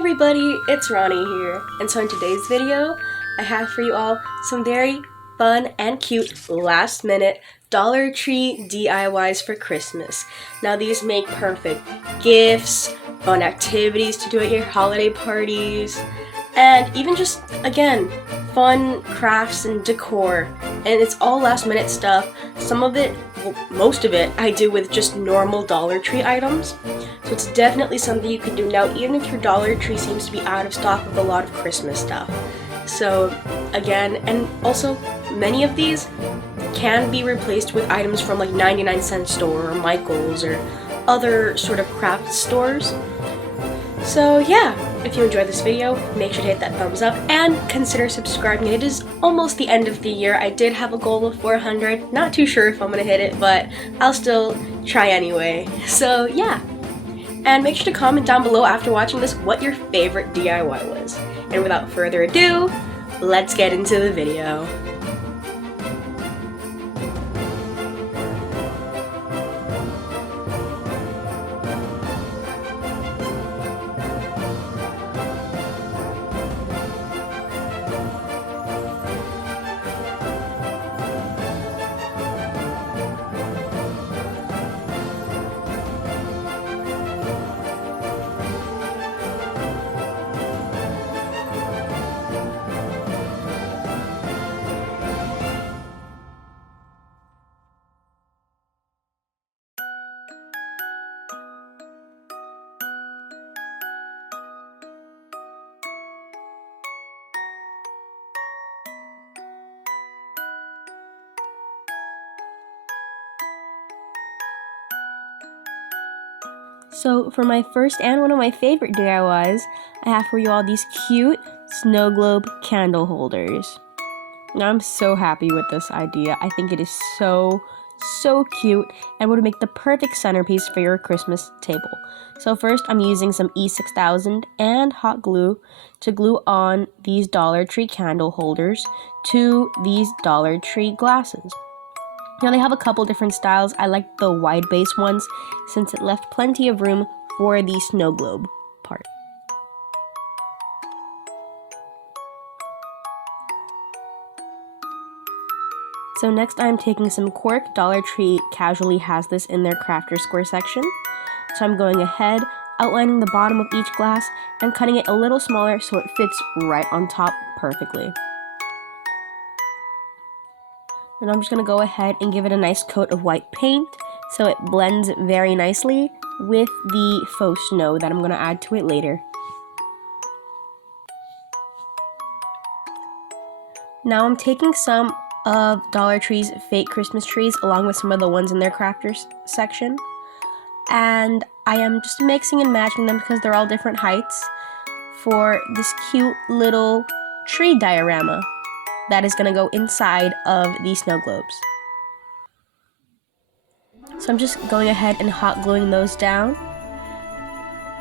everybody, it's Ronnie here, and so in today's video, I have for you all some very fun and cute last-minute Dollar Tree DIYs for Christmas. Now these make perfect gifts, fun activities to do at your holiday parties, and even just, again, fun crafts and decor. And it's all last-minute stuff. Some of it, well, most of it, I do with just normal Dollar Tree items. So it's definitely something you can do now, even if your Dollar Tree seems to be out of stock with a lot of Christmas stuff. So again, and also many of these can be replaced with items from like 99-cent store or Michael's or other sort of craft stores. So yeah, if you enjoyed this video, make sure to hit that thumbs up and consider subscribing. It is almost the end of the year. I did have a goal of 400. Not too sure if I'm gonna hit it, but I'll still try anyway. So yeah. And make sure to comment down below after watching this what your favorite DIY was. And without further ado, let's get into the video. So for my first and one of my favorite DIYs, I have for you all these cute snow globe candle holders. Now I'm so happy with this idea. I think it is so cute and would make the perfect centerpiece for your Christmas table. So first I'm using some E6000 and hot glue to glue on these Dollar Tree candle holders to these Dollar Tree glasses. Now they have a couple different styles. I like the wide base ones since it left plenty of room for the snow globe part. So next I'm taking some cork. Dollar Tree casually has this in their crafter square section. So I'm going ahead, outlining the bottom of each glass and cutting it a little smaller so it fits right on top perfectly. And I'm just going to go ahead and give it a nice coat of white paint so it blends very nicely with the faux snow that I'm going to add to it later. Now I'm taking some of Dollar Tree's fake Christmas trees along with some of the ones in their crafters section, and I am just mixing and matching them because they're all different heights for this cute little tree diorama that is going to go inside of these snow globes. So I'm just going ahead and hot gluing those down,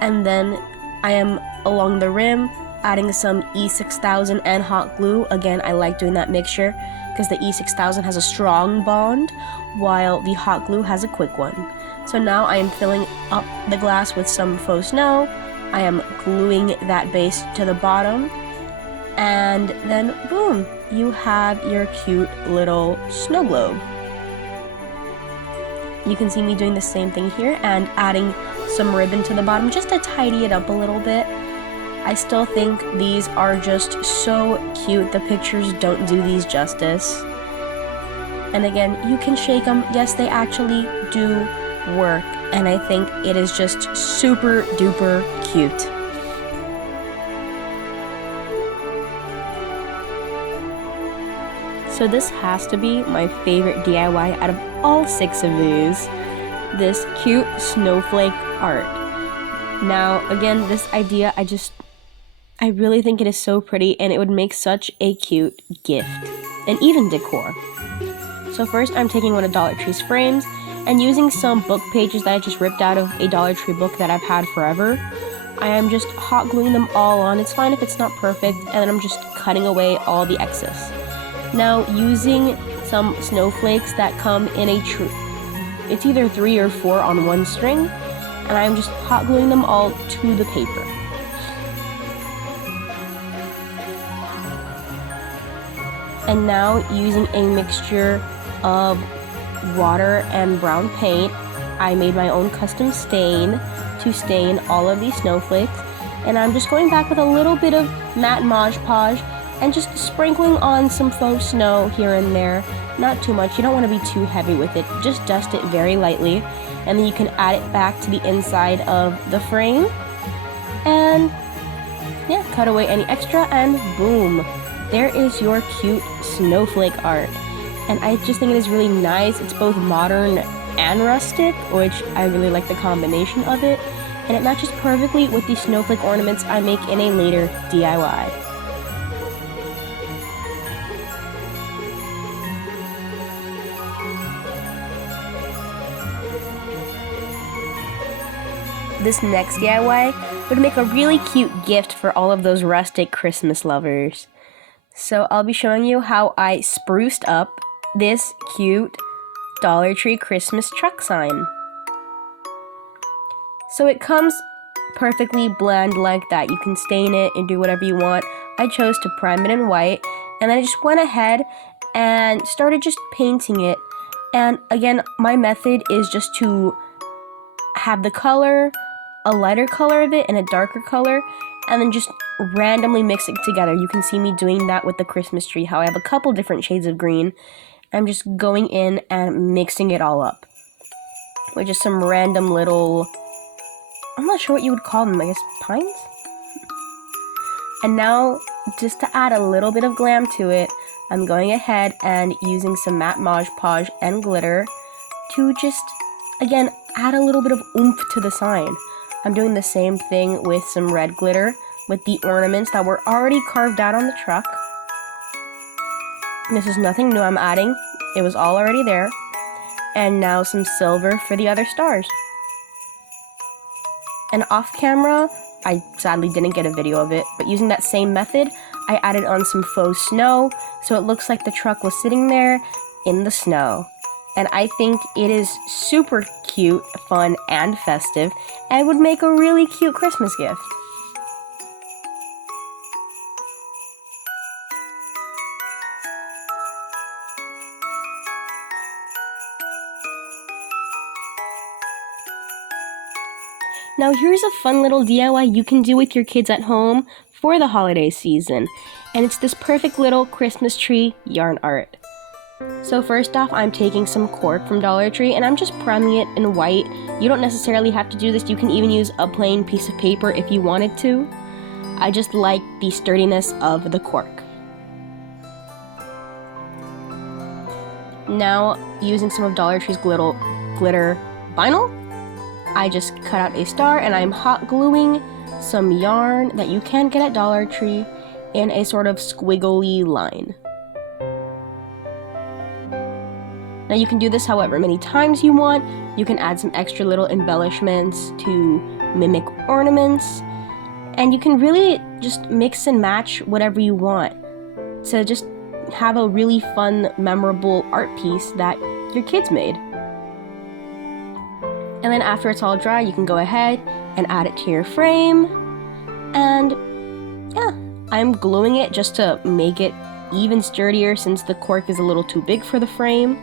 and then I am along the rim adding some E6000 and hot glue. Again, I like doing that mixture because the E6000 has a strong bond while the hot glue has a quick one. So now I am filling up the glass with some faux snow. I am gluing that base to the bottom, and then boom, you have your cute little snow globe. You can see me doing the same thing here and adding some ribbon to the bottom just to tidy it up a little bit. I still think these are just so cute. The pictures don't do these justice. And again, you can shake them. Yes, they actually do work, and I think it is just super duper cute. So this has to be my favorite DIY out of all 6 of these. This cute snowflake art. Now, again, this idea, I really think it is so pretty and it would make such a cute gift. And even decor. So first I'm taking one of Dollar Tree's frames and using some book pages that I just ripped out of a Dollar Tree book that I've had forever. I am just hot gluing them all on. It's fine if it's not perfect, and then I'm just cutting away all the excess. Now, using some snowflakes that come in a it's either 3 or 4 on one string, and I'm just hot gluing them all to the paper. And now using a mixture of water and brown paint, I made my own custom stain to stain all of these snowflakes. And I'm just going back with a little bit of matte Mod Podge and just sprinkling on some faux snow here and there. Not too much, you don't want to be too heavy with it, just dust it very lightly. And then you can add it back to the inside of the frame. And yeah, cut away any extra and boom. There is your cute snowflake art. And I just think it is really nice. It's both modern and rustic, which I really like the combination of it. And it matches perfectly with the snowflake ornaments I make in a later DIY. This next DIY would make a really cute gift for all of those rustic Christmas lovers. So I'll be showing you how I spruced up this cute Dollar Tree Christmas truck sign. So it comes perfectly bland like that. You can stain it and do whatever you want. I chose to prime it in white, and then I just went ahead and started just painting it. And again, my method is just to have the color, a lighter color of it and a darker color, and then just randomly mix it together. You can see me doing that with the Christmas tree, how I have a couple different shades of green. I'm just going in and mixing it all up with just some random little, I'm not sure what you would call them, I guess pines? And now, just to add a little bit of glam to it, I'm going ahead and using some matte Mod Podge and glitter to just, again, add a little bit of oomph to the sign. I'm doing the same thing with some red glitter with the ornaments that were already carved out on the truck. This is nothing new I'm adding. It was all already there. And now some silver for the other stars. And off camera, I sadly didn't get a video of it, but using that same method, I added on some faux snow, so it looks like the truck was sitting there in the snow. And I think it is super cute, fun, and festive, and would make a really cute Christmas gift. Now here's a fun little DIY you can do with your kids at home for the holiday season. And it's this perfect little Christmas tree yarn art. So first off, I'm taking some cork from Dollar Tree and I'm just priming it in white. You don't necessarily have to do this. You can even use a plain piece of paper if you wanted to. I just like the sturdiness of the cork. Now, using some of Dollar Tree's glitter vinyl, I just cut out a star and I'm hot gluing some yarn that you can get at Dollar Tree in a sort of squiggly line. Now you can do this however many times you want. You can add some extra little embellishments to mimic ornaments, and you can really just mix and match whatever you want to just have a really fun, memorable art piece that your kids made. And then after it's all dry, you can go ahead and add it to your frame. And yeah, I'm gluing it just to make it even sturdier since the cork is a little too big for the frame.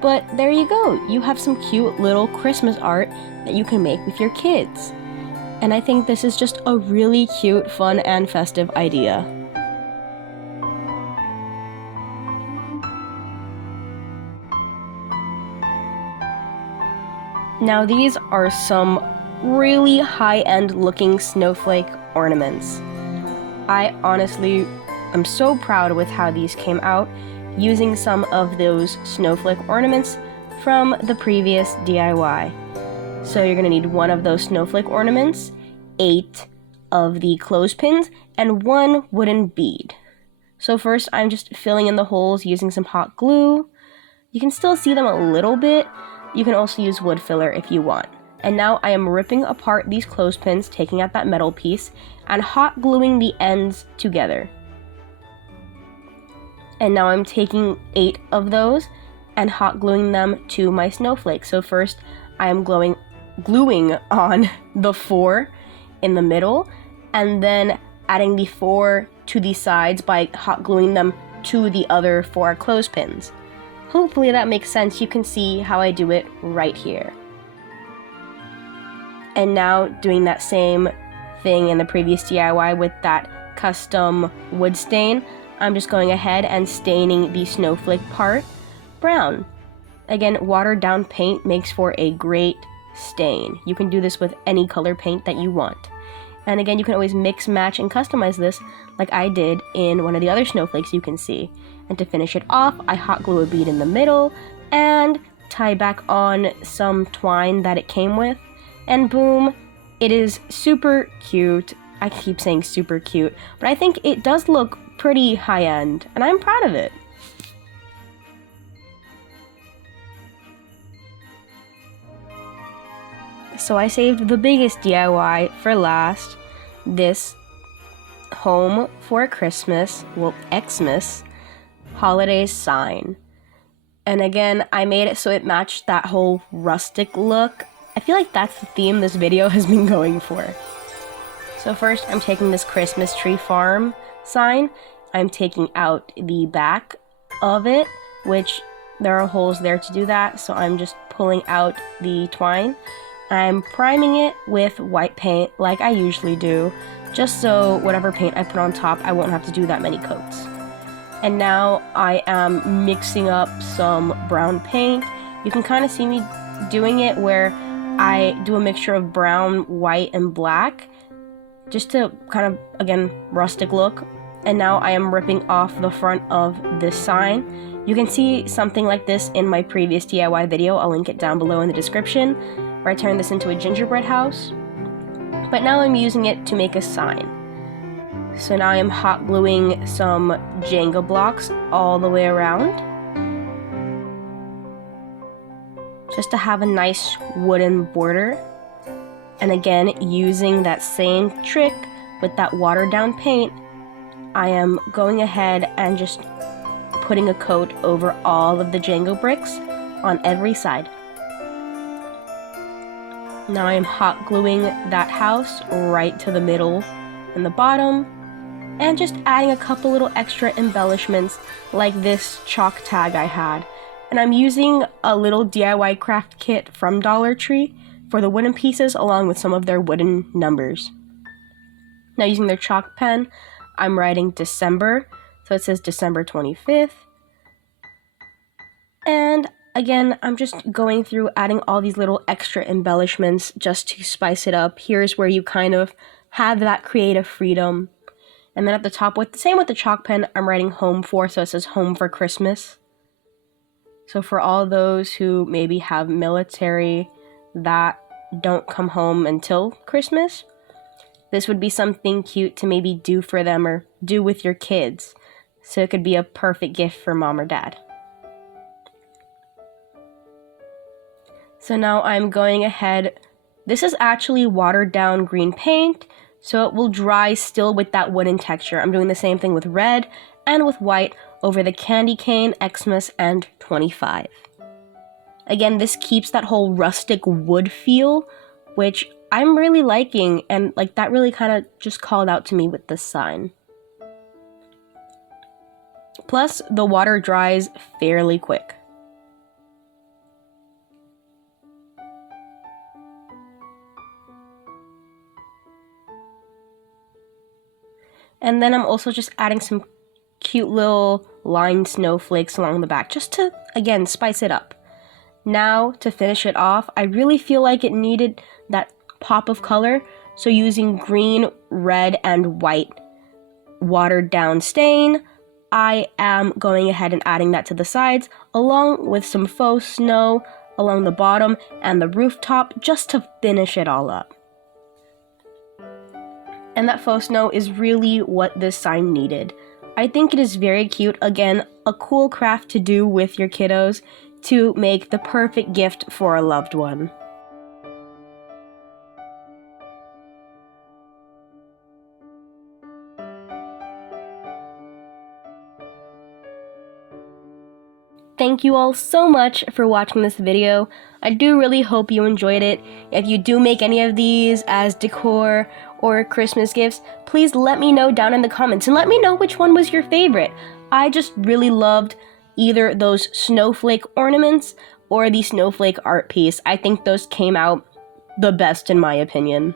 But there you go, you have some cute little Christmas art that you can make with your kids. And I think this is just a really cute, fun, and festive idea. Now these are some really high-end looking snowflake ornaments. I honestly am so proud with how these came out, using some of those snowflake ornaments from the previous DIY. So you're going to need one of those snowflake ornaments, 8 of the clothespins, and 1 wooden bead. So first I'm just filling in the holes using some hot glue. You can still see them a little bit. You can also use wood filler if you want. And now I am ripping apart these clothespins, taking out that metal piece, and hot gluing the ends together. And now I'm taking 8 of those and hot gluing them to my snowflake. So first I am gluing on the 4 in the middle, and then adding the 4 to the sides by hot gluing them to the other 4 clothespins. Hopefully that makes sense. You can see how I do it right here. And now doing that same thing in the previous DIY with that custom wood stain, I'm just going ahead and staining the snowflake part brown. Again, watered down paint makes for a great stain. You can do this with any color paint that you want. And again, you can always mix, match, and customize this like I did in one of the other snowflakes you can see. And to finish it off, I hot glue a bead in the middle and tie back on some twine that it came with. And boom, it is super cute. I keep saying super cute, but I think it does look pretty high-end, and I'm proud of it. So I saved the biggest DIY for last, this Home for Christmas, well, Xmas, holiday sign. And again, I made it so it matched that whole rustic look. I feel like that's the theme this video has been going for. So first, I'm taking this Christmas tree farm sign. I'm taking out the back of it, which there are holes there to do that, so I'm just pulling out the twine. I'm priming it with white paint like I usually do, just so whatever paint I put on top, I won't have to do that many coats. And now I am mixing up some brown paint. You can kind of see me doing it where I do a mixture of brown, white, and black, just to kind of, again, rustic look. And now I am ripping off the front of this sign. You can see something like this in my previous DIY video. I'll link it down below in the description, where I turned this into a gingerbread house. But now I'm using it to make a sign. So now I'm hot gluing some Jenga blocks all the way around, just to have a nice wooden border. And again, using that same trick with that watered down paint, I am going ahead and just putting a coat over all of the Jenga bricks on every side. Now I am hot gluing that house right to the middle and the bottom, and just adding a couple little extra embellishments like this chalk tag I had. And I'm using a little DIY craft kit from Dollar Tree for the wooden pieces along with some of their wooden numbers. Now using their chalk pen, I'm writing December, so it says December 25th. And again, I'm just going through adding all these little extra embellishments just to spice it up. Here's where you kind of have that creative freedom. And then at the top, same with the chalk pen, I'm writing home for, so it says Home for Christmas. So for all those who maybe have military that don't come home until Christmas, this would be something cute to maybe do for them or do with your kids. So it could be a perfect gift for mom or dad. So now I'm going ahead. This is actually watered down green paint, so it will dry still with that wooden texture. I'm doing the same thing with red and with white over the candy cane, Xmas, and 25. Again, this keeps that whole rustic wood feel, which I'm really liking, and like that really kind of just called out to me with this sign. Plus, the water dries fairly quick. And then I'm also just adding some cute little lined snowflakes along the back, just to, again, spice it up. Now, to finish it off, I really feel like it needed that pop of color, so using green, red, and white watered down stain, I am going ahead and adding that to the sides, along with some faux snow along the bottom and the rooftop, just to finish it all up. And that faux snow is really what this sign needed. I think it is very cute. Again, a cool craft to do with your kiddos to make the perfect gift for a loved one. Thank you all so much for watching this video. I do really hope you enjoyed it. If you do make any of these as decor or Christmas gifts, please let me know down in the comments and let me know which one was your favorite. I just really loved either those snowflake ornaments or the snowflake art piece. I think those came out the best in my opinion.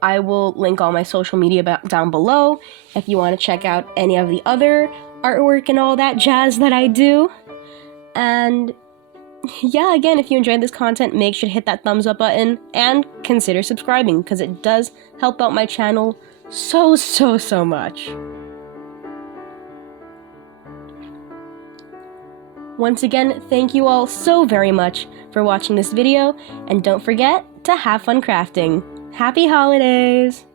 I will link all my social media down below if you want to check out any of the other artwork and all that jazz that I do. And yeah, again, if you enjoyed this content, make sure to hit that thumbs up button and consider subscribing because it does help out my channel so much. Once again, thank you all so very much for watching this video, and don't forget to have fun crafting. Happy holidays!